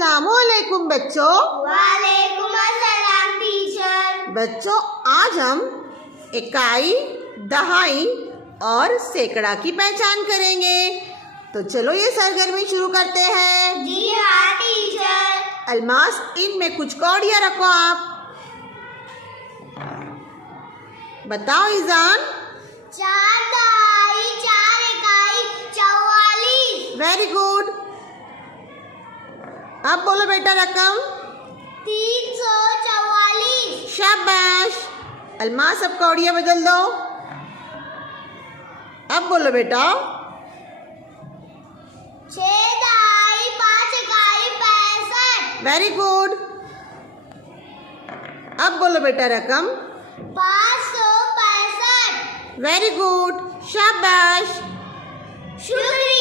अस्सलामुअलैकुम बच्चों। वालेकुम अस्सलाम टीचर। बच्चों, आज हम इकाई, दहाई और सैकड़ा की पहचान करेंगे। तो चलो ये सरगर्मी शुरू करते हैं। जी हाँ टीचर। अलमास, इनमें कुछ कौड़ियाँ रखो आप। बताओ ईजान। 4 दहाई 4 इकाई 44। Very good. अब बोलो बेटा रकम। 344। शाबाश। अलमास, अब कौड़ियाँ बदल दो। अब बोलो बेटा। 6 दहाई 5 इकाई 65। Very good. अब बोलो बेटा रकम। 565। Very good. शाबाश। शुक्रिया।